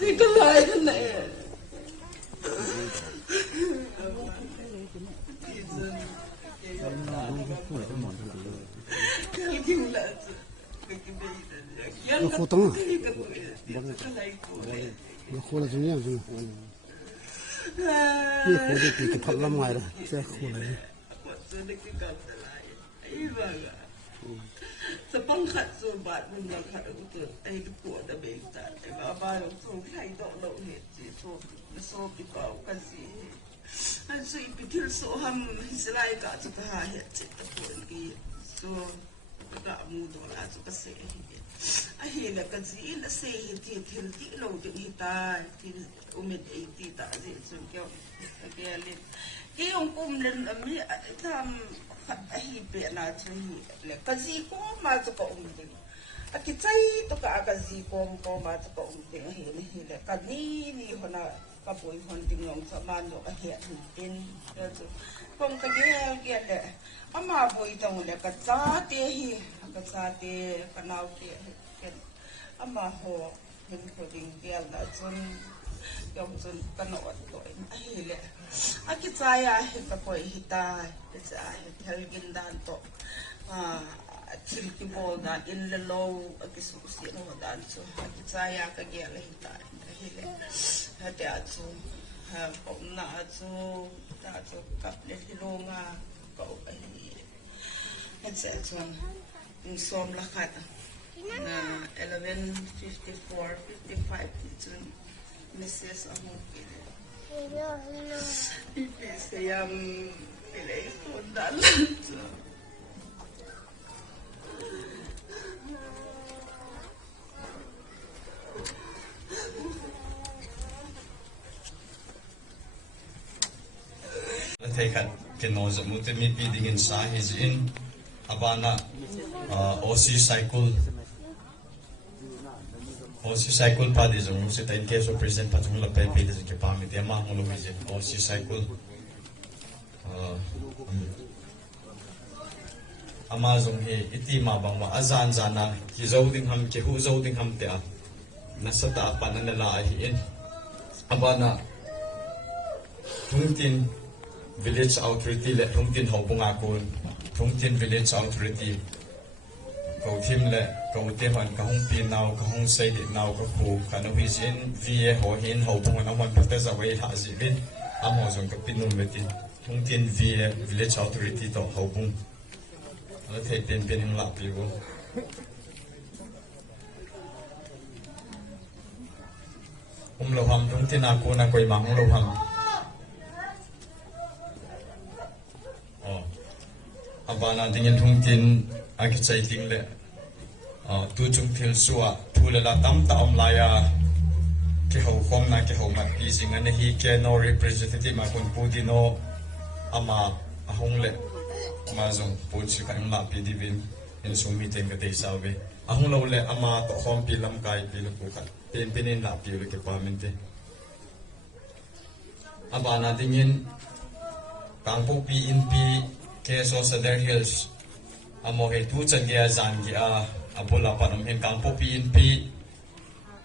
Chỉ có lời thế này. nó khô tông à nó khô là chúng em chứ đi khô đi thì thật lắm ngoài rồi sẽ khô này Sepang kat sobat bunda kat betul. Ai kuat dah beta. Ai bapa lo so khai dok lo het so pipau kasih. An so ipitil so ham hislai ka tu ka het cit pun ki. So ka mu do la so ka se. Ai hela ka zi la se ti til ti lo ti ta ti umet ai ti ta zi so kyo ka le. Ki ong kum len mi tham ahi pe na chui le kazi ko ma to ko umding aki chai to ka kazi ko ma to ko umding hi le ka ni hona ka boi hon ding ngong sa man do ka he tin to kom ka ge le ama boi tong le ka cha te hi ka cha te ka nau te ama ho hin ko ding dia na chun yom chun ka no to hi le aki chaya hi ka poi hi ta cha Jangkhogin dan to thil ki bo dan in le lo aki su si no dan so aki chaya ka ge le hi ta hi le ha ta chu ha pom na chu ta chu kap le hi lo nga ko ai ha cha chu in som la khat na 11:54 55 chu Mrs. Ahon saya pilih sundal. Thei khat kingon zamuti mi pi dingin sa his in abana OC cycle pa di zong si tain keso present pa zong la pe pe de ke pa mi de ma ngolo mi je OC cycle ama zong he iti ma bang ma azan zana ki zoding ham ke hu zoding ham te a nasata pa na la hi in abana thungtin village authority le thungtin hobunga ko thungtin village authority ko thim le ko te han ka hong pi naw ka hong sai de naw ka khu ka no hi jin va ho hin hobunga na man pa za wei ha ji vin amo zong ka pinum metin thungtin va village authority to hobung ala thei ten pen hing la pi go lo ham thungtin a ko na koi mang lo ham abana dingin thungtin aki chai ting le tu chung thil suwa thula la tam ta om laya ke ho khom na ke ho mat pi sing an hi ke no representative ma kun pu di no ama ahong le ma zong pu chi ka la pi di vin in sum meeting ka te sawe ahong lo le ama to khom pi lam kai pi lu ku khat pen pen la pi lu ke pa min te abana dingin kangpo pi in pi keso sa der hills amo he tu chan ge zan gi a abula panom hen kang po pi in pi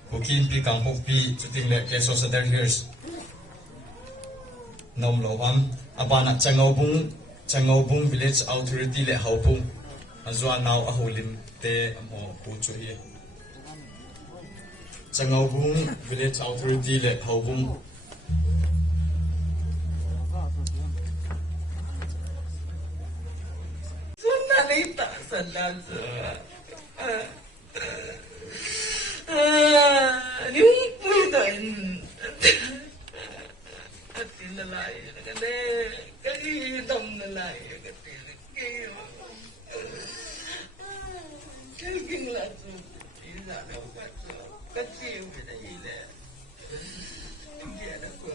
kukin pi kang po pi chuting le keso sa der hills nom lo ham abana changobung village authority le haupung azwa naw aholim te amo pu chu hi changobung village authority le haupung Nalita sandan yung puito in katil lalai kane kahitam lalai katil kayo kalking laso isa na kaso katil pinahila hindi na ko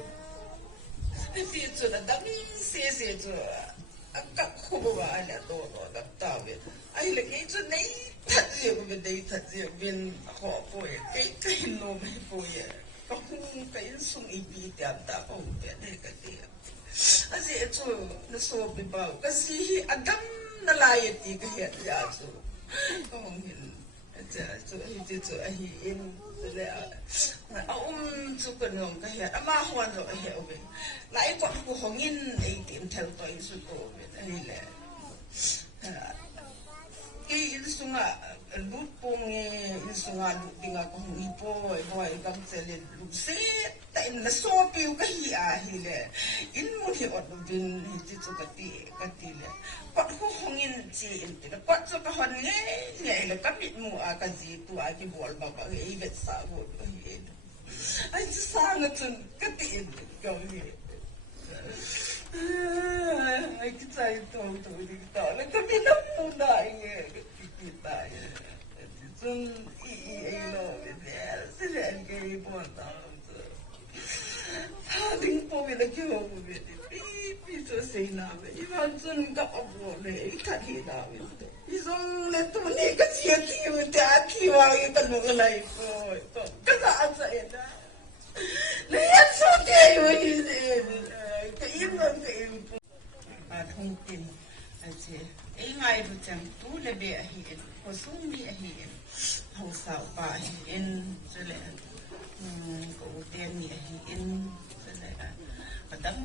kasi ito na dami sisi ito các khu vực này tôi đã tạo về ai là cái chỗ này thật nhiều bên đây thật nhiều bên họ phơi cái nôm hay phơi có không cái sung ý bị tiệm ta có cái này cái gì anh sẽ cho nó số bị bao cái gì anh đâm nó lại thì cái hiện ra cho không hiện cho anh in là su ko ngom ka he ama hon ro he obe lai ko ku hongin ei tim thel to su ko obe ani le ki sunga lut pong sunga lut dinga ko hi po e boy gam sele lungset ta in la so piu ka hi a hi le in mu hi ot bin ji chu ka ti le pat ko hongin ji in ti la pat chu ka hon nge le ka mit mu a ka ji tu a ki bol ba ba e vet sa go hi ai ji sa na chun ka ti ko hi ai ki tsai to di ta le ka mi na mu na nge kita chun I lo se le ke bon ta ding po vi le ke ho vi pi so se na ve I van chun ka abo le I ka hi na ve I song le tu ni ka chi ti u ta ki wa I ta no lai ko to ka sa sa e na le ya so te yu I ka I lo ke I thong tin a che ai ngai bu chang tu le be a hi en ko sung mi a hi en ho sa pa hi en se le ko ten mi a hi en se le a dam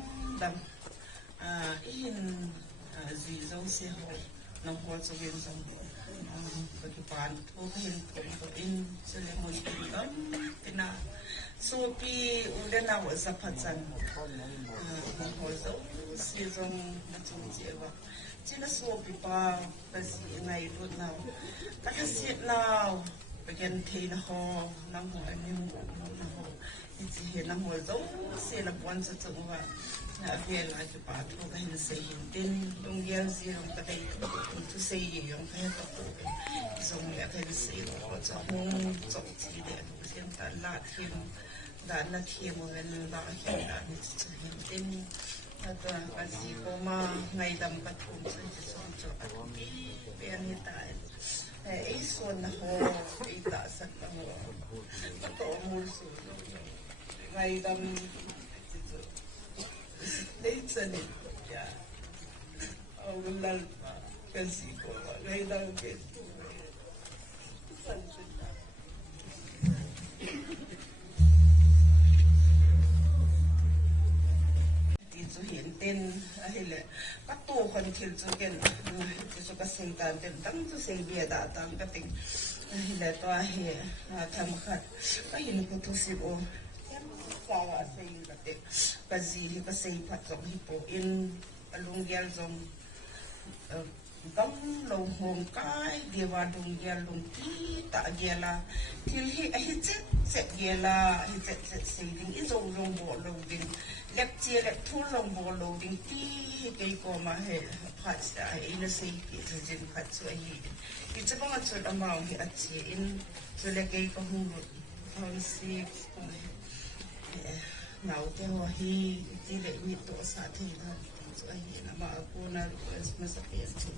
in zi zo se ho nam ho so gen sam ko ki pan ko hin ko in se le mo ki dam pina so pi u le na wa sa pha chan ho zo se zo na chu je wa China so pipa kasi ngai lut now kasi now again thei na ho nam ho ani mo na ho iti he nam ho zo se na pon sa chu wa na ve la ki pa to ka hin se hin tin dong yang si rong ka dai to se yi yong ka ta ko so me ka ni se ho cha ho zo chi de to sen ta la thim da na thim mo ven da ki da ni chu hin tin Ata kasi ko ngai dam ka thum sa so pe ani ta e so na ho e ta sa na ho to mul so ngai dam dei tsani ya au lal kasi ko ngai dam ke hiện tên hele các tổคนคิดจะกันจะก็สิ่งการเป็นตั้งจะสิ่งเบียดตั้งก็ติงheleตัวเฮทำขัดก็เห็นกูทุสิโอสาวสิ่งก็ติก็จีก็สิ่งผัดจงฮิปโปอินลุงเกลจงตั้งลงหงกายเดียวว่าลุงเกลลุงที่ตาเกลาที่ฮิเจ็ดเจ็ดเกลาฮิเจ็ดเจ็ดสิ่งอินจงลงบ่ลงดินเล็บเจียเล็บทุ่งลงบ่ลงดินที่เกยก็มาเฮผัดอินสิ่งที่จะจินผัดช่วยอินจะต้องมาช่วยดำมาเฮอัดเจียอินช่วยเล็กเกยก็หุ่นหุ่นสิหนาวเที่ยวฮีที่เล็กมีตัวสาธิตช่วยนะมากูน่ามาสักเพียงสิ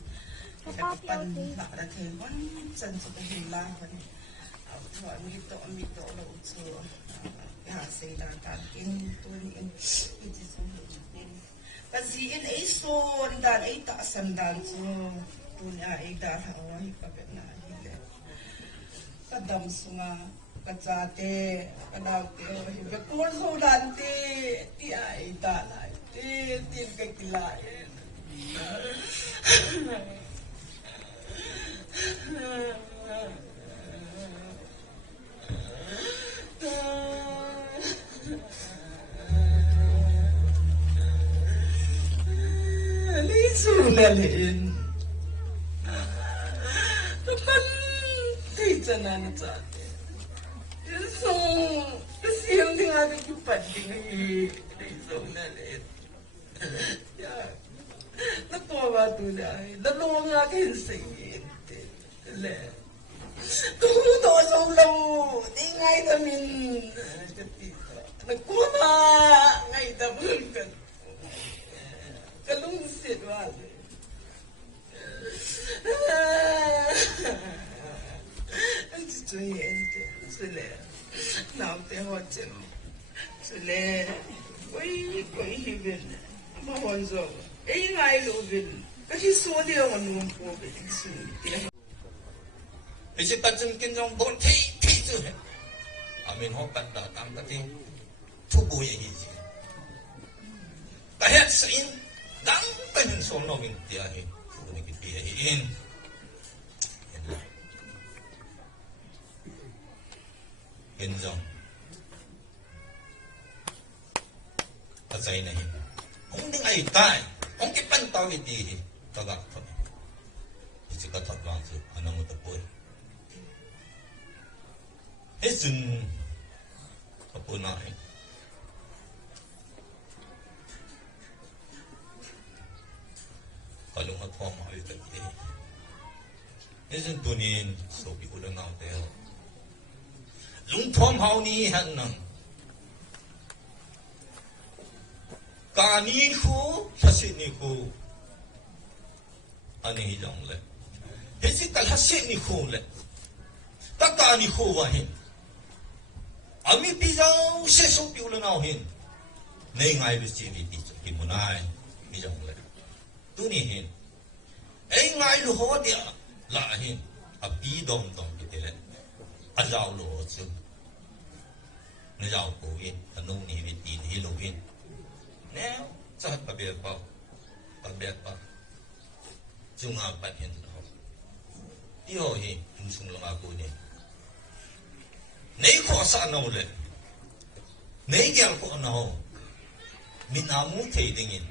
แต่ปันหลักระเทวันจันทร์จะเห็นล่างวันเอาถอดมีตัวเราชัวหาเสียดายการกินตัวนี้ที่จะส่งเห็นก็จีนไอ้โซนด่านไอ้ตาสันด่านชัวตัวนี้ไอ้ด่านเอาไว้ก็เป็นนายเลยก็ดำสุงาก็จ่าเตะก็ดาวเตะแบบกูโซด่านเตะที่ไอ้ด่านไอ้เตะที่ก็กีฬาLalin, teman tidak nana cate. So, kesian tinggal di kupat tinggi so lalin. Ya, nak bawa tu dah, lalu orang akan sengit. Le, tu tu solo, tinggal tamin. Nak kuat, ngai tamin kan. Lungset wale. Itu ente, sule. Now te hotel, sule. Koi hibin, mahonzo. Ngai lubin. Kasi sodi ang anong po bitin. Isi tajam kinjong bon thei tu. Amin ho pat da tam ta ting. thu bùi gì ta hết xin đắng cái hình số nó mình tia hình thu mình cái tia hình hình dòng ta dây này ông đứng ai tai ông cái pan tao cái gì ta gặp thôi chỉ có thật lòng sự anh ông tập bồi hết dừng tập bồi nói kalau nggak kau mau itu tadi, ini tunin sopi ulang ngau teh. Lung thom hau ni han nang, kani khu, hasil ni khu, ani hilang le. Hesi kal hasil ni khu le, tak kani khu wahin. Ami pisau se sopi ulang ngau hin, nei ngai besi ni ti kimunai pisau le. Tuni hin, ngai lu ho dia la hin, api dom kita le, azau lu ho chung, ngau ko hin, anu ni vitin hilu hin, nè, sahat pabiar pa, chung apa hin ho, iyo hin, sung lang ako ni, nei ko sa anu le, nei gyal ko anu, minamu thei dingin.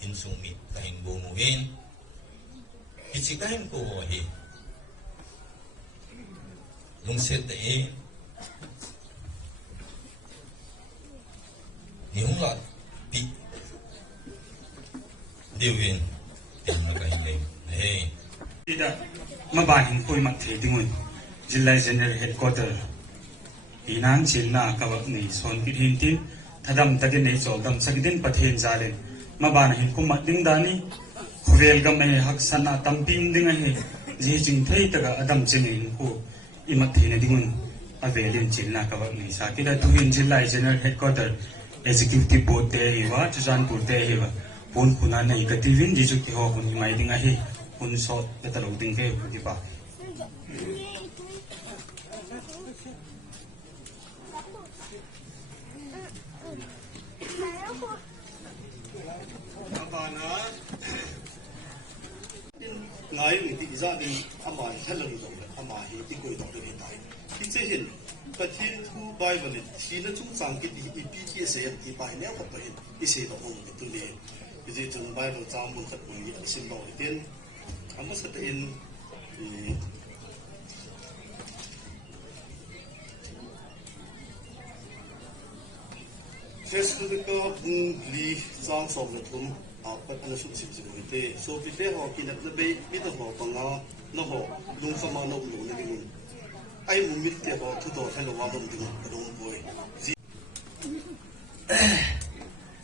In sumit kahin bumuhin isikahin ko wahi lungset tei nihunglat pi diwin timna kahin leng hey ida mabahin koi mat thei dingun jilla general headquarter inang chilna kawak nei son kidhin tin thadam tagin nei choldam sagidin pathen zale mabana hin kumat ding dani khurel gam ai hak sana tampim ding ai ji jing thei taga adam chingin ko imat thina dingun avelin chilna kawak nei sa tida tuhin jilla general headquarter executive board te hiwa chujanpur te hiwa pon kuna nei kativin ji chu ki ho kun mai ding ai kun so ta lo ding ke di pa ngai mi ti za ni ama thalang dong ama hi ti koi dong ni tai ti che hin pathin thu bible si na chung sang ki ti pi ti se ti pai ne ka pai ti se do hong ki tu le ki je chung bible chang bu khat ni sim lo ten ama sa te in Facebook ko li sang som na thum apa ana su sim sim te so pi te ho ki na be mi to ho pa nga no ho lung sama no lu ni ni ai mu mit te ho thu to hello wa dom ding dong boy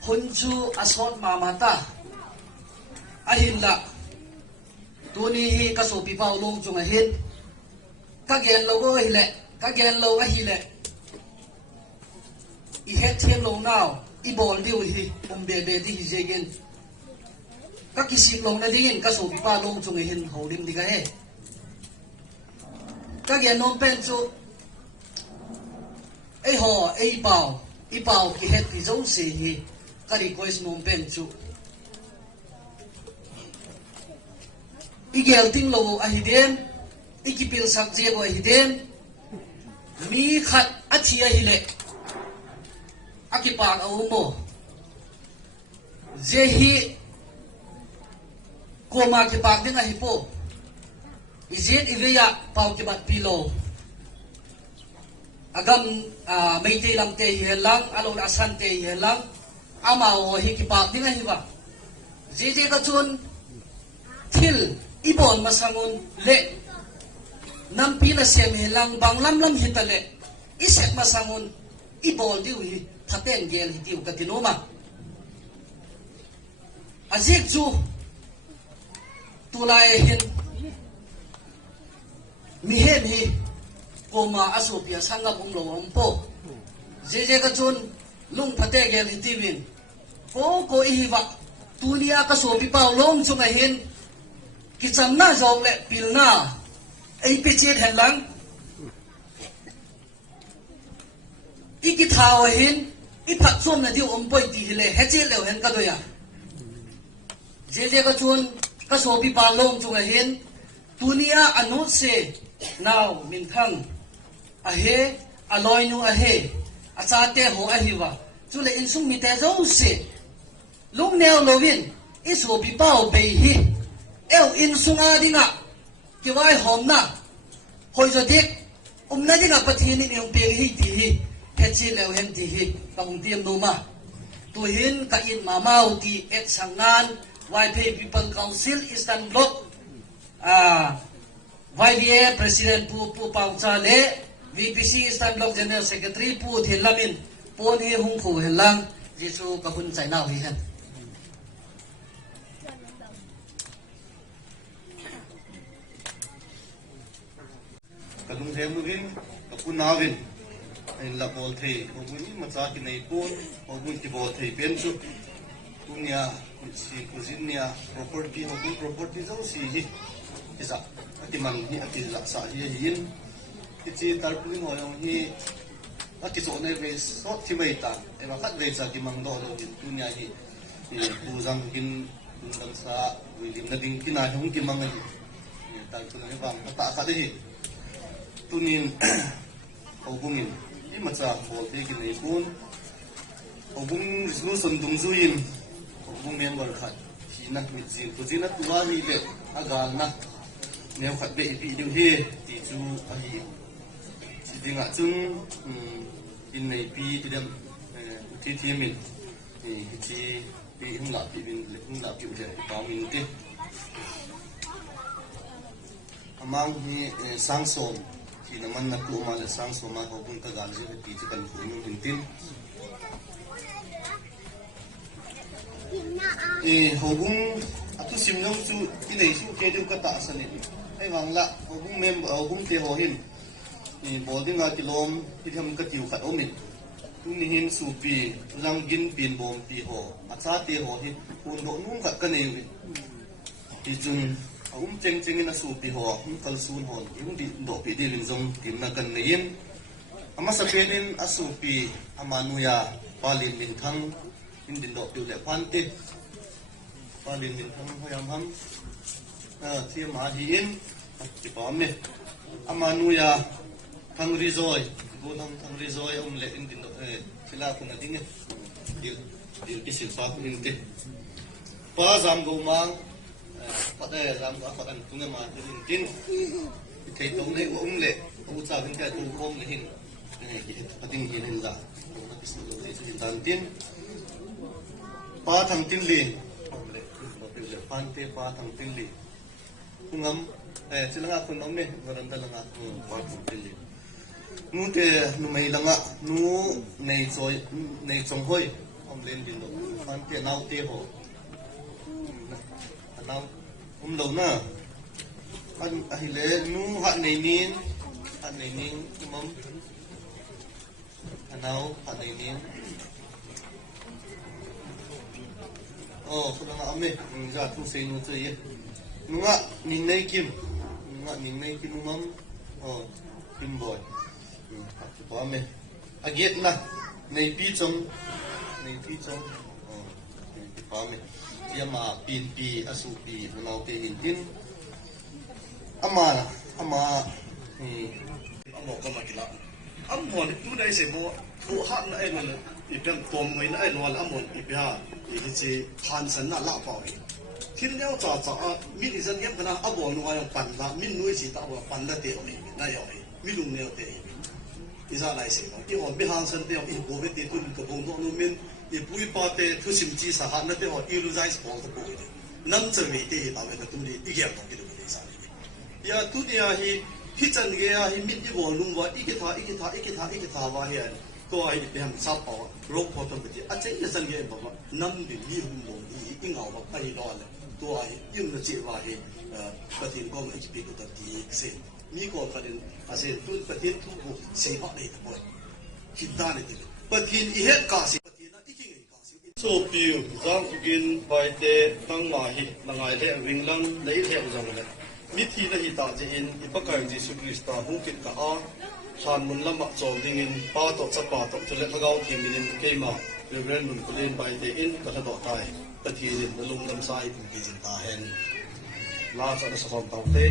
hun chu asot mamata ahin la tuni hi ka so pi pau long chung a hin ka gen lo go hi le ka gen lo a hi le I het thiên lâu nào I bol điều hi be di hi jegen các kisik long na din ka so pa long chung hin holim di ka he các gen non pen chu ai ho ai pau ki het ki zo se hi ka request non pen chu I gel ting lo a hi den I ki pil sak je go hi den mi khat a thia hi le akipak au mo jehi koma kipak dinga hipo izin iveya pau kibat pilo agam meite lam te helang alon asan te helang amao hi kipak dinga hiba jeje ka chun thil ibon masangun le nampi na sem helang banglam lam hitale isek masangun ibol diu hi Haten gel hitiu katinoma azik chu tulai hin mi hen hi koma asopia sanga bunglo ampo jeje ka chun lung phate gel hitiwin ko ihiwa tulia ka sopi pau long chunga hin kichamna jong le pilna ei pichet helang ki thao hin i phat som na diu poi ti hile he che leo hen ka do ya je ka chun ka so pi pa long chung a hin tunia anu se now min thang a he aloi nu a he a cha te ho a hi wa chu le in sung mi te zo se lung neo lovin i so pi pao be hi el in sunga dinga ki wai hom na hoi zo dik na dinga pathin ni yung pe hi ti hi he chi leo hen ti hi ka hung tiam no ma tu hin ka in ma mau ti et sangan YP People Council Eastern Bloc YBA President Pu Pau Cha le VPC Eastern Bloc General Secretary Pu Thin Lamin pon hi hung khu helang jisu ka hun chai nau hi han kalung hem rin kapun nawin ay la bol thei ogun ni macha ki nei pon ogun ki bol thei pen chu tunia si kuzinia property ogun property zo si hi isa ati man ni ati la sa hi yin ti tarpulin ho yong hi ati so ne ve so ti mai ta e ma khat ve sa ki mang do do tunia hi tu Jangkhogin Longdamsa wilim na ding kina hong ki mang hi tarpulin ni bang ta kha de hi tunin ogungin i macha bol te ki nei pun ogung zlu son dung zuin ogung member khat hi na mi jin ku jin na tuwa hi le agal na neu khat be pi ding hi ti chu a hi si dinga chung in nei pi ti dem ti ti min ni chi pi hung la pi bin le hung la pi le pa min te amang ni sang som ki naman na tu ma le sang so ma ko kun ka gal je ti ti kan fu nu tin tin hobung atu sim nong chu ki nei su ke du ka ta sa ni ai wang la hobung mem hobung te ho hin bolding a kilom ti tham ka tiu khat omin tu ni hin su pi Jangkhogin pin bom pi ho acha te ho hi kun do nung khat ka nei ti chun cheng cheng in a su pi ho kal sun hon yung di do pi di lin zong tim na kan nein ama sa penin a su pi amanuya palin min thang in din do pi le pante palin min thang hoyam ham thi ma hi in ti pa me amanuya thang rizoi go thang rizoi le in din do sila kun na ding dil ki sil pa kun te pa jam go mang có thể làm có phần chúng em mà từ tin thầy tổng này ông lệ ông cha bên kia tu hôm này hình này cái tình hình giả nó cái sự đầu tiên sự tàn tin ba thằng tin liền ông lệ một điều lệ phan te ba thằng tin liền cũng ngắm chỉ là ngã phần ông này và lần là ngã ba thằng tin liền nu te nu mày là ngã nu này trồng hôi ông lên điền độ phan te nao te hồ nào lâu na anh lẽ nu hạn này nín cái mắm nào hạn này nín không đang ame ra thu xây nu chơi nu ngã nín này kim nu mắm kim boy có ame aget na này pi trong có ame mà pin pi asu pi nau te hin tin ama amo ka makila amon tu dai se mo tu hat na ai non ipem tom ngai na ai non amon ipya i chi phan san na la pa kin neo cha mi ni san yem kana abo nu ay pan la min nu chi ta wa pan la te oi na yo mi lung neo te isa lai se mo i on bi han san te i bo ve te kun ka bong no nu min i pui pa te thu sim chi sa ha na te ho i lu zai spol to ko nam che ve te ta ve tu ni i ge no ki du ni sa ni ya tu dia hi chan ge ya hi mit ni bo lung wa i ke tha wa hi to ai be ham sa pa ro ko to bi a chen ye san ge ba ma nam bi ni hum no ni i ngao ba pa ni lo le to ai yum na che wa hi pa tin ko ma ki ko ta ti se ni ko ka den a se tu pa tin tu ko se ba le ta bo hi da ne ti pa tin i het ka si so piu Jangkhogin Baite tang ma hi langai le winglang lei he jong le mi thi na hi ta je in ipakai Jesu Krista hu kin ka a San mun lama chom dingin pa to cha pa to chule thagau thimin keima Reverend Jangkhogin Baite in kalado tai pathirin Longdamsa in kijin ta hen la cha sa khom tau te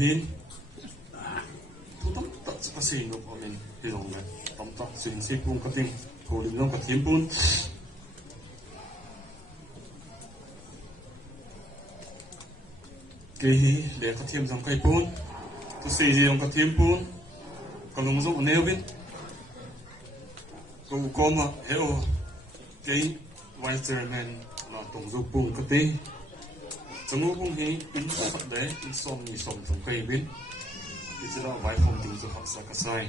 hin thu tâm tất cả sự nộp của mình thì lòng này tâm tất xin xếp buông cái tim thổ linh long cái thiên bún cái để cái thiên dòng cây bún tôi xây gì dòng cái thiên bún còn lòng rộng nêu biết tôi có mà hiểu cái Westerman là tổng dục buông cái tê trong lúc bung hi in sắp đấy in xóm nhị xóm trong cây bên thì sẽ là vài phòng tình cho họ sẽ cả sai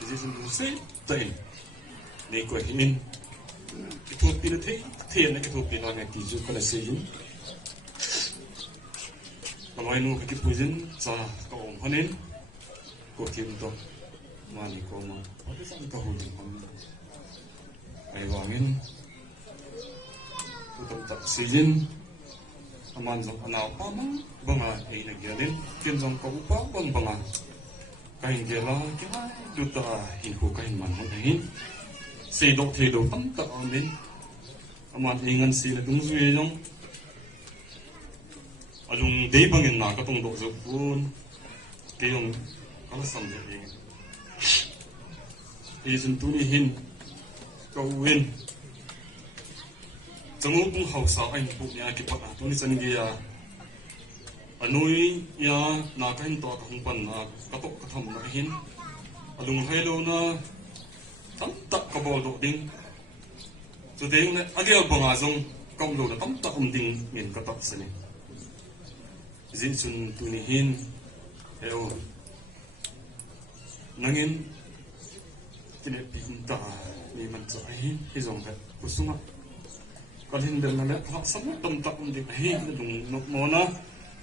thì sẽ dùng xếp tẩy để quay in cái thuốc pin thế thiền cái thuốc pin là ngày kỳ dụng cái là sử dụng còn ngoài nu cái phụ dân cho có ổn hơn nên của thiên tổ mà thì có mà có cái sản cầu thì còn ngày vào miền tôi tập tập sử dụng aman zong anaw pa mang banga ay nagyalin kin zong ko pa bang banga kain gela kila duta hinku kain man hin se do the do tam ta amin aman ingan si la dung zui jong alung de bangin na ka tong do zo pun ke yong ala sam de ing izin tuni hin ko win trong lúc cũng hậu sao anh cũng nhà kịp bắt tôi đi chân kia nuôi nhà na cái hình to không phần cái tóc cái thầm cái hin lùng hay lâu na tắm tắc cái bò độ đinh rồi thế này anh đi bằng azong công đồ là tắm tắc đinh miền cái tóc seni diễn xuân tôi đi hin theo nangin cái này pinta ni mình chạy hin cái dòng cái của sung còn hiện tại là họ sống tâm tập ổn định hay dùng nộp món á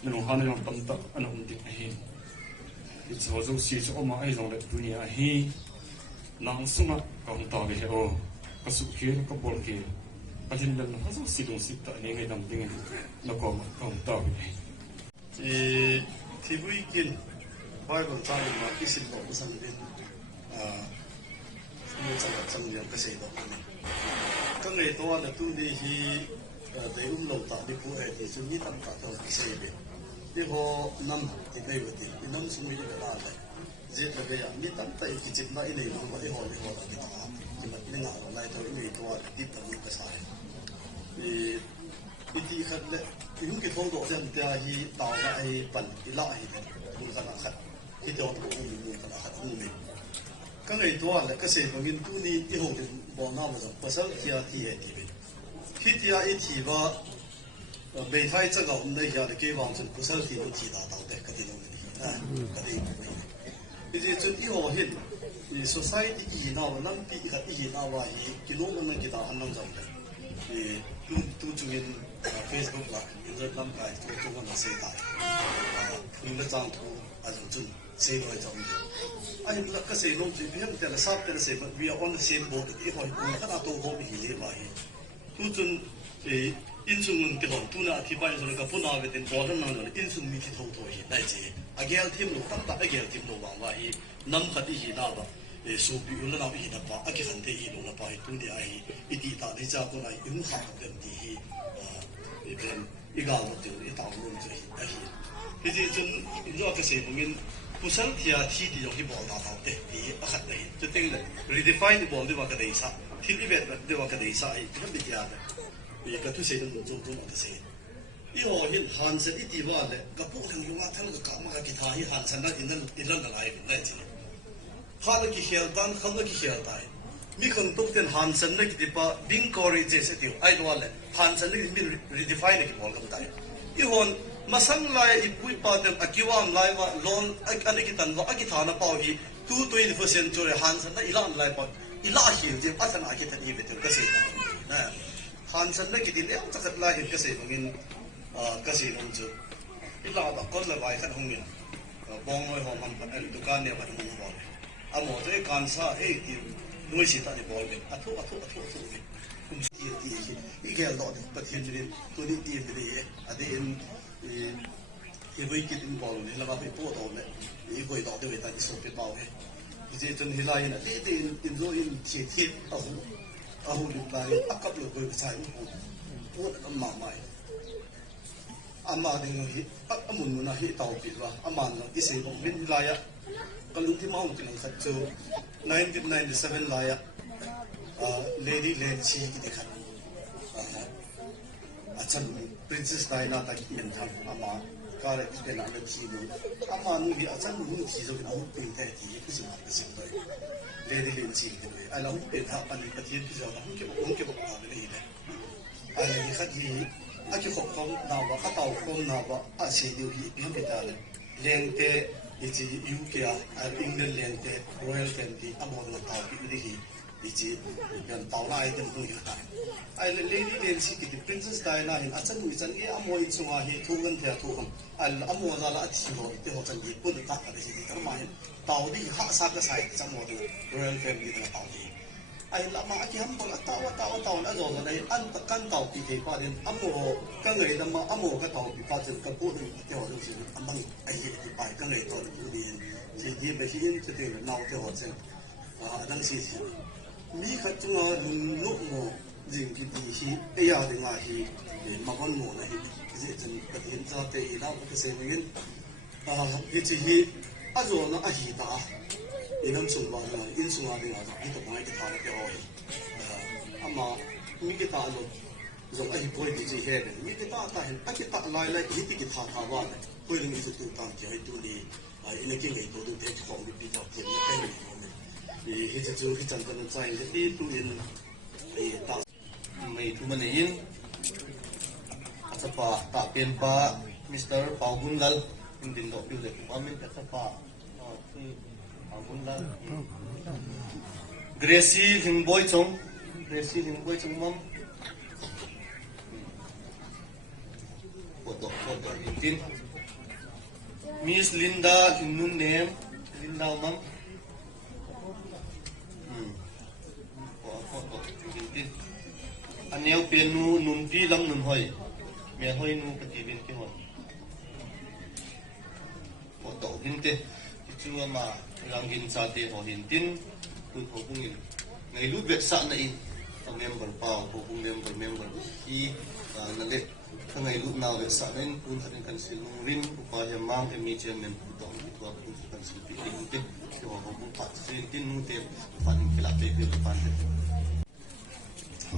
dùng hàng này tâm tập anh ổn định hay thì sau đó xí số mà ai dùng để dunia hay nang sung á còn tao về ô cái sự kia cái bol kia còn hiện tại là họ xí dùng xí tại những ngày làm tiếng nó còn tao về thì vui kiến vai còn tao mà cái sinh động sang bên như trong những cái gì đó các ngày to là tu đi thì để lầu tạo đi phụ hệ thì chúng đi tầm cả tàu cái xe về đi họ năm thì đây là thì năm xuống đi là này จิตระเบียมีตั้งแต่กิจมาอินเดียรู้ว่าไอ้หอที่ตาที่มันไม่งานอะไรตัวไม่ตัวติดตั้งมือกระสายวิธีขัดเลยยุ่งกิจของตัวเส้นเดียฮีตาวไอ้ปั่นอีละฮีบุญขนาดขัดที่ตัวตัวบุญขนาดขัดบุญก็ไอ้ตัวเลยก็เสียงเงินตู้นี้ที่หงถึงบอกน้ามาจากภาษาที่ที่ที่ไอ้ที่ว่าไม่ไฟจะ搞那些的给往成不是提能提达到的，个地方的哎，个地方的。就是从以后hin，你 society 以那我能比和以那话以，给弄我们给他很难做的。都中间Facebook 啦，现在咱们都我们谁打，用了张图啊，就谁来做的。哎，那个谁弄最偏的了，啥的谁，we are on the same boat，以后我们看到都好比例话，都中인승은 기본 두나 기반에서 그 분화된 보존하는 인승 밑에 통토히 나지 아겔 팀로 딱딱 아겔 팀로 와와이 남카디히 나와 소비 올라나 이나빠 아기한테 이로나 바이 두니 아이 이디다 내자고나 용하던디 이런 이가도 이 다음은 저기 아이 이제 좀 이제 어떻게 보면 부산티아 티디 여기 뭐다 나오대 이 아카데 저 땡을 리디파인 볼데 와카데이사 티리베 데 와카데이사 이 그런 비디아데 이 같은 세는 좀 어떠세요? 이거 흰 한set 이 디바래. 가포랑 용아 타는 거 까마가 기타히 한산나 있는 라이브 나지. 하르기 헬단 칸르기 헬다이. 미컨 똑된 한산나 기디바 빙코리 제세티 아이도알레. 한산나 미 리디파인 기 볼감다이. 이건 마상라에 이부이 빠데 아기완 라이와 론 아니 기탄과 아기타나 파오히 220% 조레 한산나 일란 라이바 일라히 제 아산나 아기탄 이베트 가세. 네. 한산 내 기딘 에 작은 라인 가세 봉인 가세 논주 일라가 건라 바이 칸 홍민 봉의 호만 반 두칸에 반 홍보 아모데 간사 에디 노시다니 볼게 아토 이게 알도데 파티엔들이 토니 티엔들이 아데인 이거이 기딘 볼네 라가 비 포도네 이거이 도데 웨다 이소페 바오해 이제 좀 힐라이나 데데 인조인 제티 아hu 리바이 아깝로 그 사이 뭐 엄마마이 아마딩이 아문문나 히 타오피라 아만나 이세고 민라야 kalunti maung kinang khatso 1997 laya lady lenchi ki dekhat achan princess diana ta ki menthal ama kare istena le chibu ama nu bi achan nu chi zo na u pin ta ki ki sima ka sim bai lady lenchi ki doi ala u pe tha pani pathi ki zo hum ke ba le ile ala ni khati aki khom na wa ka taw khom na wa a se de hi bi be ta le lengte ichi UK England lengte Royal Family amon na taw ki ri hi ichi yan tawla ai den hu ta ai le lady lenchi ki princess diana hin achan nu chan e amoi chunga hi thugan thea thuam al amo za la athi ho te ho chan gi pun ta ka ri ta ma hin taw di ha sa ka sai cham mo du Royal Family da taw di ai la ma ki ham bol taw na zo na an ta kan taw ki ke pa den amo ka ngai da ma amo ka taw ki pa chen ka pu ni te ho du sin amang ai hi ti pa ka ngai to du ni ji ji be hi in te te na te ho chen dan si si mi kha chunga lu mo jing ki ti hi e ya de nga hi ma kon mo na hi ji chen ka tin cha te i la ka se ngin hi chi hi a zo na a hi ta inam sungwa na in sungwa de nga hi to mai ki tha na te ho hi ama mi ki ta lo zo a hi poi di ji he de mi ki ta ta hin a ki ta lai lai hi ti ki tha tha wa na poi ling isu tu ta ki hi tu ni in ki ngai to du te khong bi pi ta ti na kai ni hi chi chu hi chan kan chai le ti tu in ta mai thu man in achapa ta pen pa Mr. Paugunlal in din do pi le amin achapa Paugunlal Gracie Hingboy chong mom foto tin Miss Linda Nun name Linda mom foto tin aneu penu numpi lam nun hoi me hoi nu pati bin ki hon foto hinte chu ma rangin sa te ho hin tin kun ho bungin ngai lu bet sa na in member pa ho bung member ki na le ngai lu na bet sa nen kun hatin kan sil rim upa ya mang emi chairman to ko kung sa kansilpi tingte ko ko pat sin tin te fan kilap pe pe pan te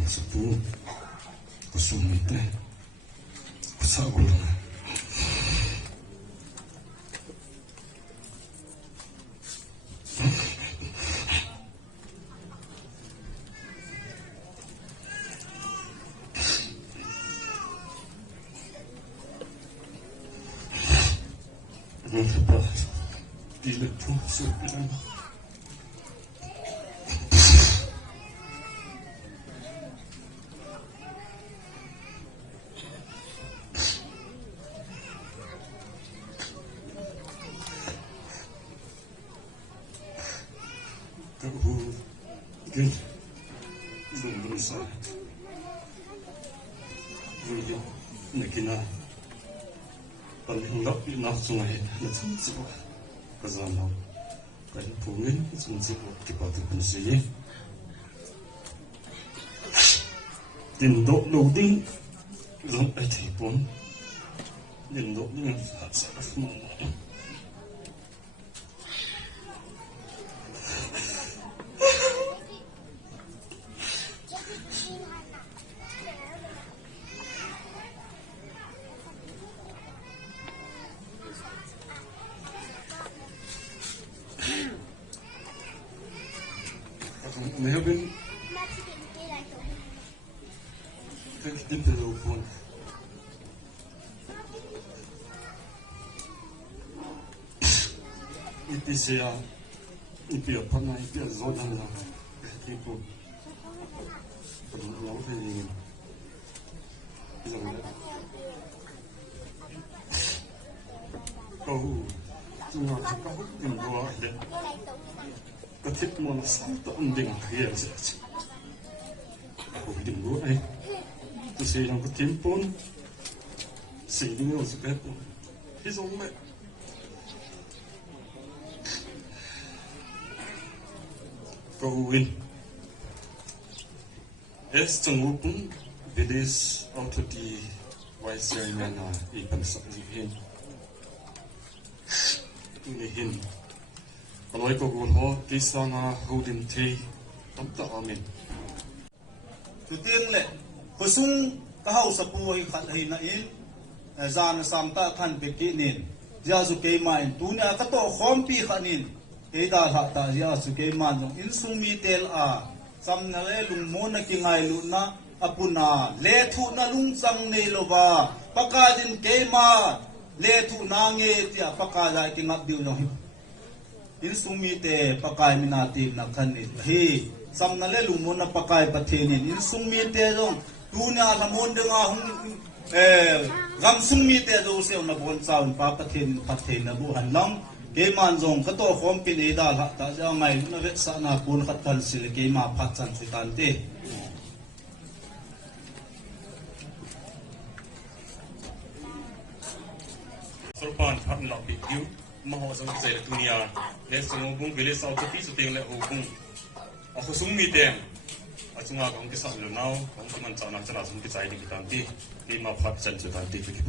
Sepuh kusumite kusagulong Tidak pun sebenarnya. Longdamsa video nakina panhinglap na sungai na tsinsipo kazana kan pungin tsinsipo kipatu kunsiye tindok loading long ai thipon tindok ni sa asma We have been thinking the phone. It is a pana, it is Zodan. People, but no feeling. Oh, to not go ahead. Ketik mana satu ending kaya saja. Aku hidup gue, tu saya yang ketimpun, saya ini orang sepatu, hisomnya. Kawin, cengupun, bidis auto di wajah mana ikan sakjihin, tunihin. Kalau ikut guru kisah ngah hudin thei tak amin. Tutin le kusung kahau sapuhi khat hi na in zan samta khan bekinin dia su ke main tunia kato khompi khanin keida ha ta dia su ke man jong in sumi tel a samna le lung mo na ki ngai lu na apuna le thu na lung sang nei lova pakadin ke ma le thu na nge tia pakada ki ngap diu no in sumi te pakai minati na khan hi samna le lung mo na pakai pathenin in sumi te jong tunia lamon de nga hung gam sumi te do se na bon saun pa pathen pathen na bu han lam ke man jong ka to khom pin e da ta ja ngai na ve sa na kun khat kal sil ke ma phat chan si tan te Sorpan phat la pi yu ma ho sang se tunia le song bung vile sa to pi su teng le o bung a khu sum mi tem a chunga kong ki sa lu nau kong ki man cha na cha sum ki chai di tan ti ni ma phat chan chu tan ti ki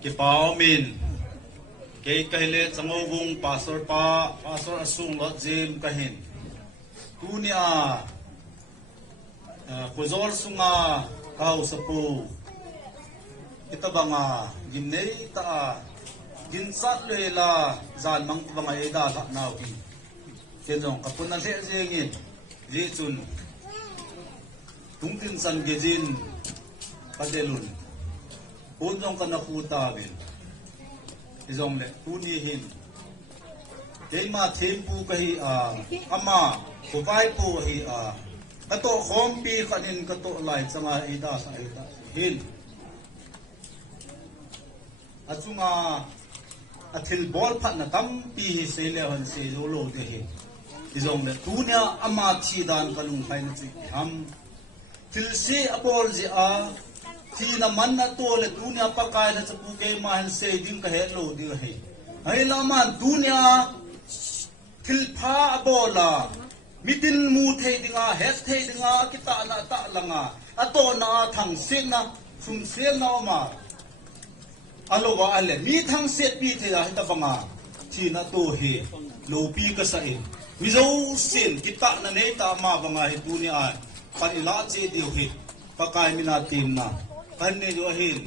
Kipao min kay kahilit sa ngubong pastor asung lot jim kahin tunia kuzol sunga kau sapu kita banga ginei ta ginsat lela zan mang banga eda la naw ki kenjong kapuna le jengin li chun tungtin san gejin padelun unjong kana khuta bin izong le tuni hin keima thempu kahi ama kupai pu hi kato khompi khanin kato lai changa ida sa ida hin achunga athil bol phat na tam pi hi sele han se lo de hi izong le tunia ama thi dan kalung phai na chi ham thil se abol ji thi na man na to le tunia pakai na chapu ke ma han se ding ka he lo di hi hai la man tunia thil pha abola mitin mu thei dinga het thei dinga kita na ta langa ato na thang se na sum se na ma alo wa ale mi thang set pi the da ta banga thi na to he lo pi ka sa in mi zo sin kita na nei ta ma banga he dunia pa ila che dio he pa kai mi na tim na kan ne jo hin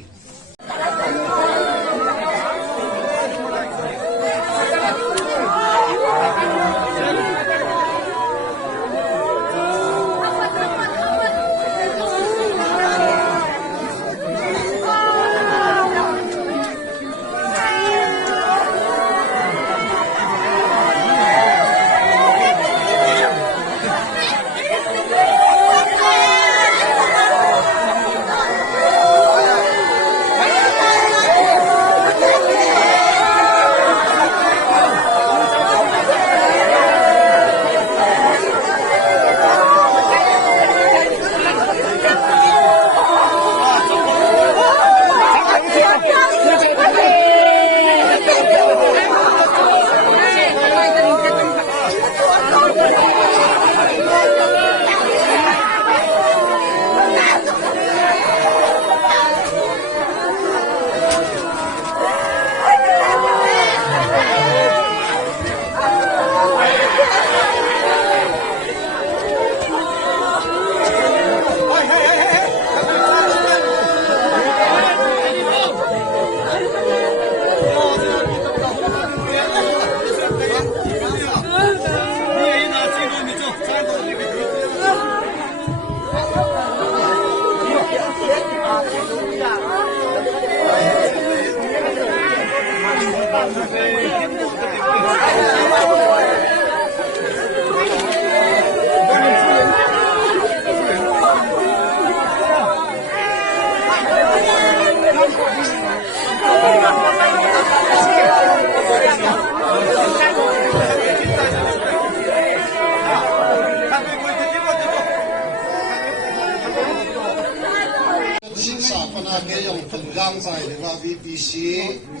VPC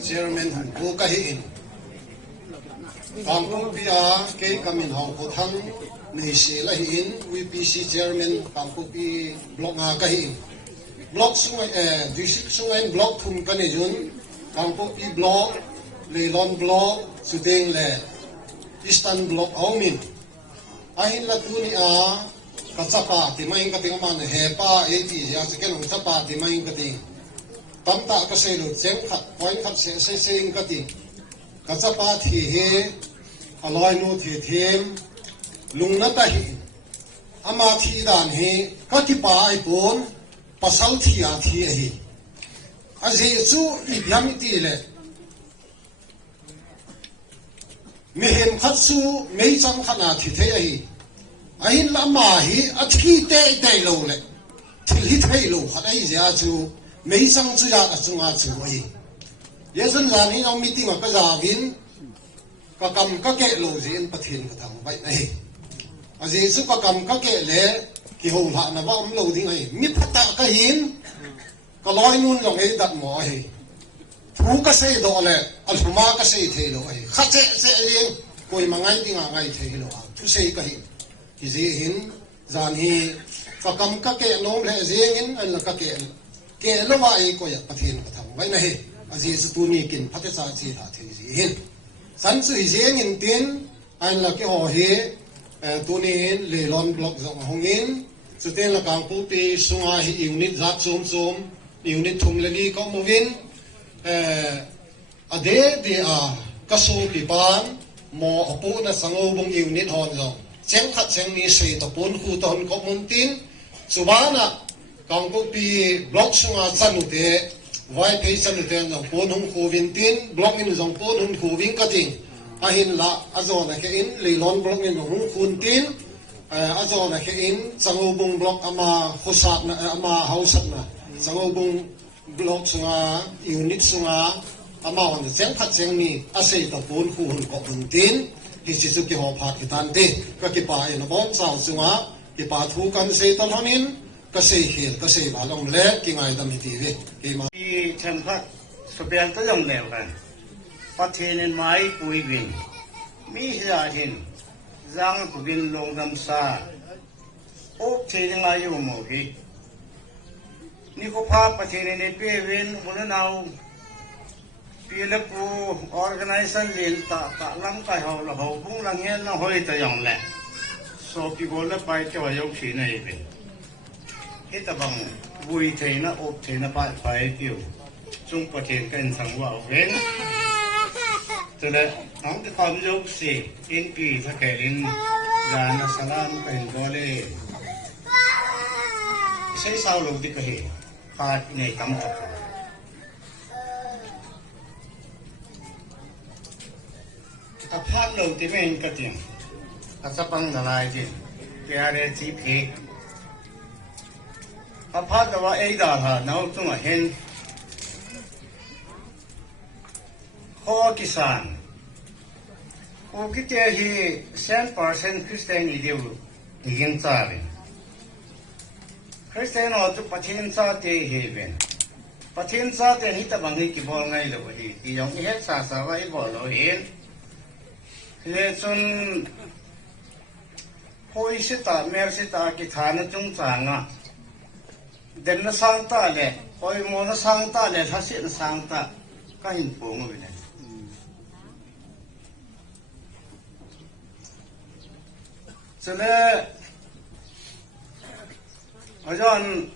Chairman Hu Kahin Kampung Pia K Kamin Hong Kothang Nisi Lahin VPC Chairman Kampung Pi Block Nga Kahin Block Sungai District Sungai Block Thum Kanijun Kampung Pi Block Leilon Block Sudeng Le Eastern Block Aumin Ahin Latuni Kacapa Timain Kating Man Hepa Eti Ya Sekel Kacapa Timain Kating Tamta kasi lo Jangkhogin point khat se kati kachapa thi he aloi nu thi them lungna ta hi ama thi dan he kati pa ai pon pasal thi a thi hi aje chu I byam ti le me hem khat su mei chang khana thi the hi ahin lama hi athi te lo le thi thei lo khat ai ja chu mấy sang chú ya chung a chu ai ye sun la ni nong meeting ka ja vin ka kam ka ke lo jin pathin ka thang bai nei a je su ka kam ka ke le ki ho la na ba lo ding ai mi phata ka hin ka loi nun long ei dat mo ai thu ka sei do le al huma ka sei the lo ai kha che se yin koi mangai ding a ngai the lo a thu sei ka hin ki je hin zan hi ka kam ka ke nom le je ngin an la ka ke ke lo wa ai ko ya pathin ka thang bai nei a je su tu ni kin phate sa chi tha the ji hin san su je ngin tin an la ke ho he tu ni le lon block zong hongin su ten la kang pu pi sunga hi unit zat som unit thum le ni ko movin ade de a kaso pi ban mo apu na sango bong unit hon zong cheng khat cheng ni sei to pun khu ton ko mun tin subana Kang ko pi block sunga sanute vai thei sanute no pon hung khowin tin block in jong pon hung khowin ka ding ahin la azona ke in leilon block in hung khun tin azona ke in changobung block ama khosat na ama hausat na changobung block sunga unit sunga ama on cheng khat cheng mi ase ta pon khun ko bun tin hi sisu ki ho pha ki tan te ka ki pa in bong sao sunga ki pa thu kan se tan hanin ka se khel ka se ba long le ki ngai dam hi ti ve ki ma i chen khat so bian to yong lew kan pathin en mai pui win mi ya hin Jangkhogin Longdamsa op the ngai yu mo hi ni ko pha pathin en pe win un nau pilapu organization lin ta lang kai ho la ho bung lang hen na hoi ta yong le so pi go la pai ke wa yok chi nei ve he ta bang vui thei na op thei na pai pai kiu chung pathin kan sang wa ven cho nên ông cái con dâu xì in kỳ sa kể in là na salam pen dole xây sao lâu đi cái phạt này cắm tập ta phát lâu thì mình cái tiếng ta sắp bằng là lại chứ cái này chỉ phê ta phát là ấy đó hả nấu chung ở hen khó kisan o kite hi 100% Christian idiu igin tsari Christian o tu pathin sa te hi ben pathin sa te hi ta bang hi ki bol ngai lo hi ti yong he sa sa vai bol lo hin le chun hoi sita mer sita ki thana chung changa den na sang ta le hoi mo na sang ta le thasi na sang ta ka hin po ngo bi cho nên ở chỗ anh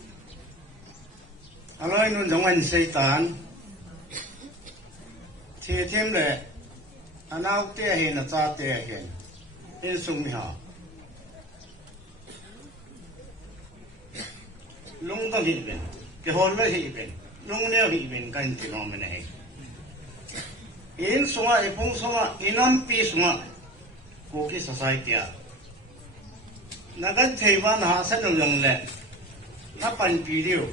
nói luôn giống anh xây tán thì thêm để anh áo tia hiện là cha tia hiện in sung mi hả lung tâm hiện bên cái hồn nó hiện bên lung neo hiện bên cái gì nó mình này in sung à in phong sung à in âm pi sung à cô cái society à nagan theiwan ha sanung long le na pan pi liu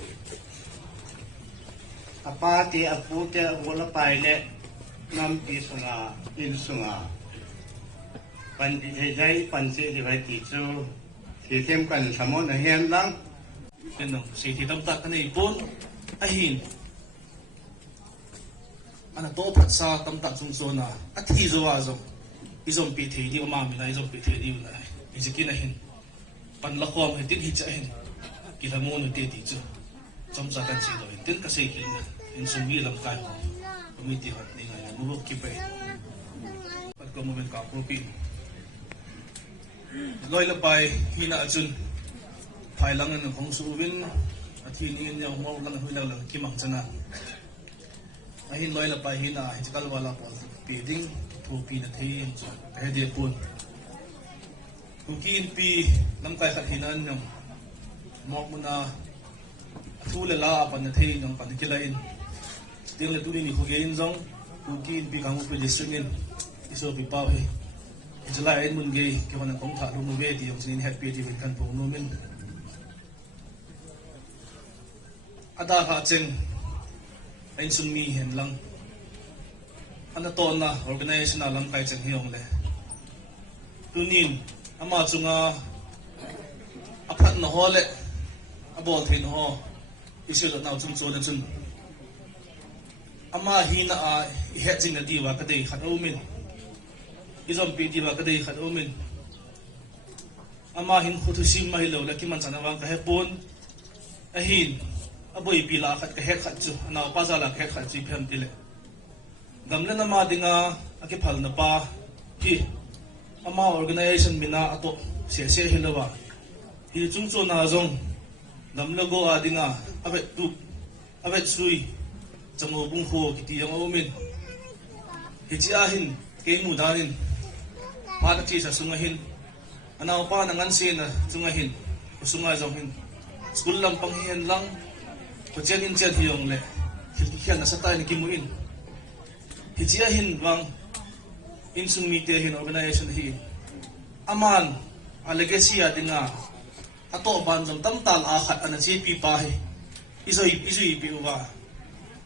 apa ti apu te bola pai le nam pi sunga in sunga pan pi thei dai pan se di vai ti chu thì thêm cần samon na hen lang nên nó sẽ thì tâm tắc cái này vốn ahin anh to phát sa tâm tắc sung sôn à thi rồi à rồi izom pi thei di mà mình lại izom pi thei di này izikin ahin pan lakom hitin hitsahin kilamon uti ticho chomsa kan silo hitin kasi kin in sumi lam kai ho committee hot ni ngai mu ki pe pat ko moment ka propi loi la pai hina achun phai lang an khong su win athi ni in yaw mau lang hui lang ki mang chana ahin loi la pai hina hikal wala pol pi ding propi na thei chu he de pun Kukin pi lam kai khat hinan nyam mok muna thu le la pan thei nyam pan kilain ting le tuni ni khogein zong kukin pi kamu pedestrian iso pi pau he July mun ge ke wana kong tha lu mu ve ti yong sin happy ti kan po no min ada ha chen ain sun mi hen lang ana ton na organization na lam kai chen hiong le tunin ama chunga aphat na hole abol thin ho isil na chung chon chun ama hi na a he ching na diwa ka dei khat omin izom pi diwa ka dei khat omin ama hin khutu sim mai lo la ki man chana wang ka he pon a hin aboi pi la khat ka he khat chu na pa za la he khat chi phem tile gamla na ma dinga aki phal na pa ki ama organization mina ato se hilawa hi chungcho na zong namla go adinga abe tu abe sui chamo bung ho kiti yang omin hi chi ahin ke mu danin pa ta chi sa sunga hin ana pa na ngan se na sunga hin sunga zong hin school lam panghian lang ko chen in chen hiong le khian na sa tay ni kimuin hijia hin wang in sung mi te hin organization hi aman a legacy adinga ato ban jam tam tal a khat an chi pi pa hi izoi pi uwa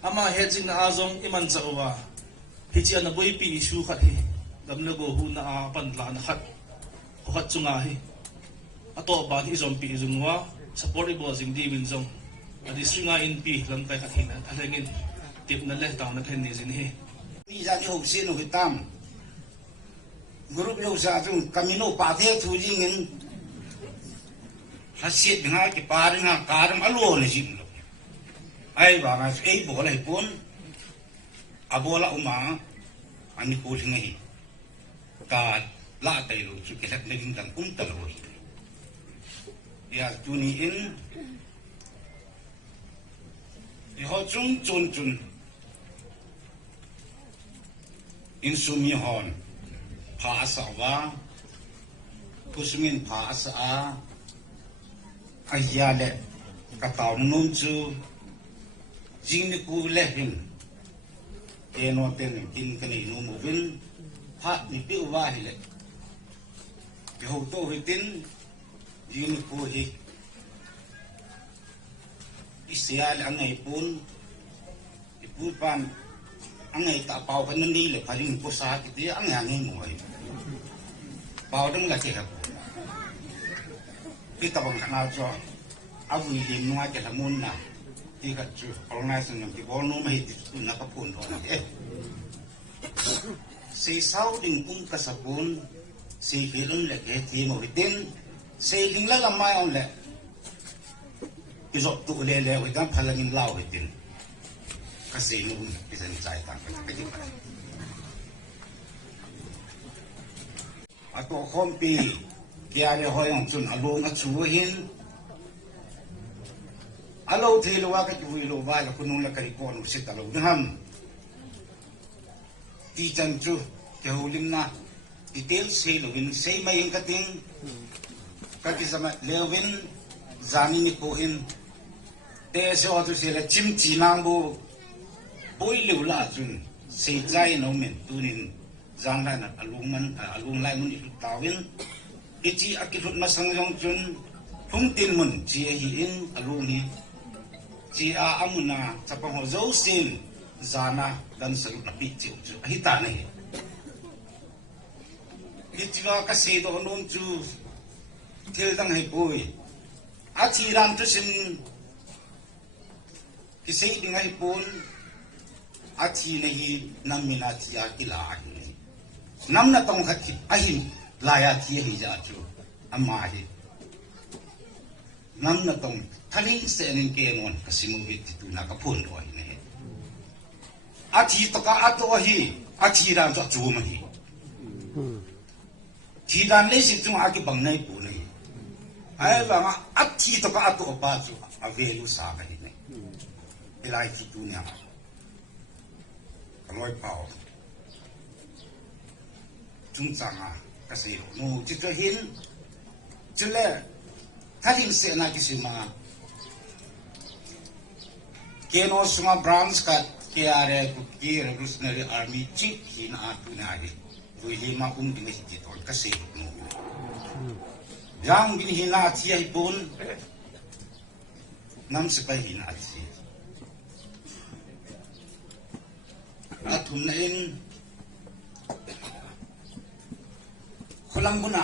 ama hedging na azong iman cha uwa hijia na boy pi issue khat hi gam na go hu na a pan la na khat ko khat chunga hi ato ban izom pi izungwa support ibo jing di min jong adi stringa in pi lam kai khat hin thalengin tip na le taw na khen ni jin hi ni ja ni ho sin ho tam group yo sa chung kamino pa the thu jing in hasit nga ki par nga karam alo ne jing lo ai ba nga ei bo lai pon abola uma ani ko ngai ka la tai lo chu ke lak ne ging kan ta lo ya tuni in ho chung chun in sumi hon pha sa wa kusmin pha sa a ayya le ka taw nun chu jing ni ku le hin e no ten tin ka ni no mo vin pha ni pi wa hi le ke ho to hi tin jing ni ku hi isial angai pun ipu pan angai ta pau kan ni le paling ko sa ki ti angai mo ai pau dang la che ha ki ta bang kana cho avu ni no a ke la mun na ti ka chu organization ngam ki bon no mai ti na ka pun do na si sau ding ka sa pun si filun le ke ti mo tin si ding la la mai on le izot tu le le wi kan phalangin law hitin kasi nung pisan chai tang ka di pa ato khompi kya le hoyong chun along a chu hin alo thilo wa ka chu lo wa la kunung la kari kon sit alo ham ti chan chu te holim na detail se lo win se mai ka ting ka ti sama lewin zani ni ko in te so tu se la chim chi nang bu boi liu la chun se zai no men tunin zang la na alung lai mun i tawin ichi akifut masang yong chun phung tin mun chi hi in alung ni chi a amuna chapang ho zo sin zana dan sa na pi chi chu hi ta nei ichi wa ka se do nun chu thel dang hai boi a chi ram tu sin ki sei ding ai pon a chi nei nam mina chi a ki la ni nam na tong khat ki a hin la ya chi hi ja chu amma hi nam na tong thaling se nen ke non ka simu hi tu na ka phun ro hi ne a chi to ka a to hi a chi ram cho chu ma hi chi dan le si chung a ki bang nei pu nei ai va nga a chi to ka a to pa chu a ve lu sa ka hi ne ilai chi tu nya ka loi pao chung chang a ka se no chi ka hin chile thaling se na ki sima keno suma branch ka ke are ku ki revolutionary army chief hin a tu na ri vui lima ding hi to ka se no yang bin hina chi ai pun nam se pa hina chi atum na in khulang buna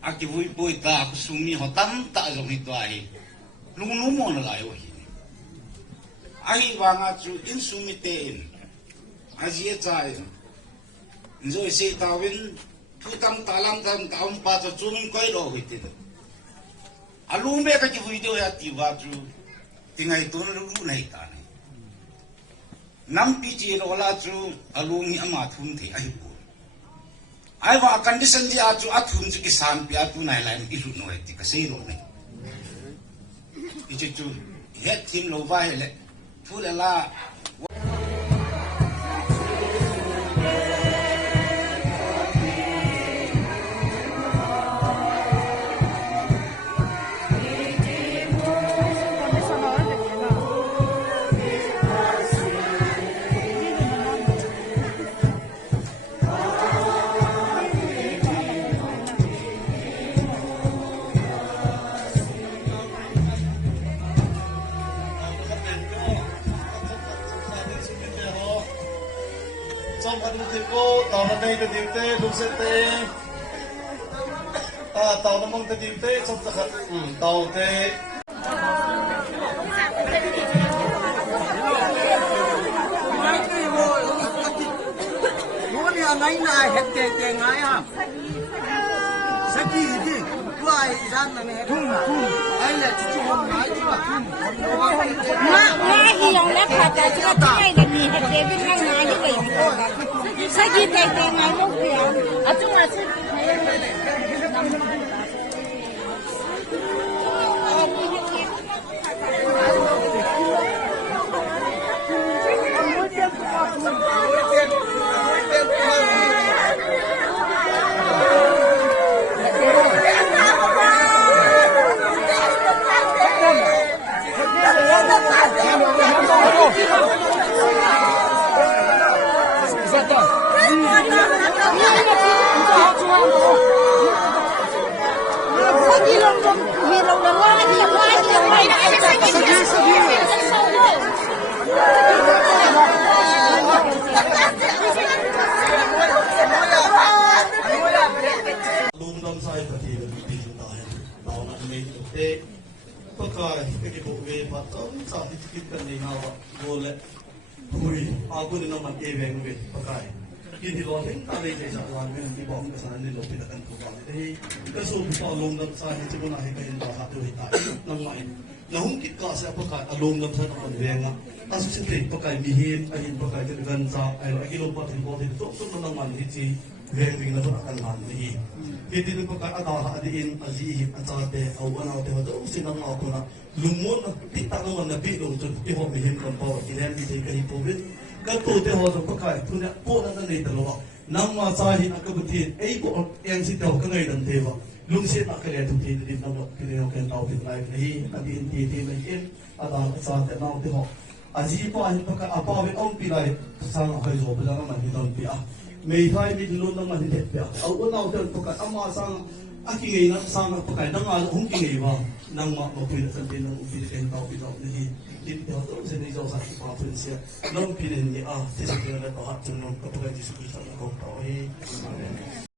aki vui poi ta kusumi hotam ta jong hi to ai lung lu mo na lai hi ai wanga chu in sumi te in aji chai nzoi se tawin thu tam talam tam taum pa cho chum koi ro hi ti alum be ka ki video ya ti wa chu tingai ton lu nei ta nei nam pi chi ro la chu alum ni ama thum thi ai pu ai wa condition ji a chu athum chu ki san pi a tu nai lai ni lu no ti ka sei ro nei i chu het thim lo vai le thu la thì cô tàu là đây là điều tê đúng sẽ tê tàu nó mong ta điều tê trong tất cả tàu tê ngai na het te ngai ha saki di tuai ran na me thum ai le chu hom ngai tu ma hi long la pha ta chu ngai na mi het te bin ngai ngai ni bai saki te ngai lo pia a chu ma se Longdamsa pati lebih tahu tahun ini tu pakai ke boleh patut saat kita ni nawa boleh hui aku ni nama event we pakai ini loh yang tadi saya cakap ni bawa ke sana ni loh kita akan tukar jadi kesulitan Longdamsa itu pun akhirnya yang dah tu kita nama ini nahung kita saya pakai Longdamsa nama event asu sendiri pakai mihin ahin pakai dengan sa lagi lupa tempat itu tu nama ini event ini tu akan mandi hindi nung pagkakatawa adiin azihin at sate au anaw te hodo sinang ako na lumon tita naman na bilong to ihom bihim kan po kinem di kay pobit kato te hodo pagka punya po na nanay dalawa nang masahin ang kabutin ay po yang sitaw kangay ng tewa lungset na kaya tutin din na kinayo kan tao pit life nahi adiin titi may in at sate naw te ho azi po ang pagka apawin ang pilay kasama kayo so bilang naman hiton pia may thai mi dulon naman hindi pia au unaw ten pagka ama sang aki ngay na sang pagka nang hung kingai ba nang mapulit sa tin ng upit kay tao pitaw ni dito to sa ni sa pa siya nang pinin ni tisa kaya na to hat ng kapag Jesus Kristo ng tao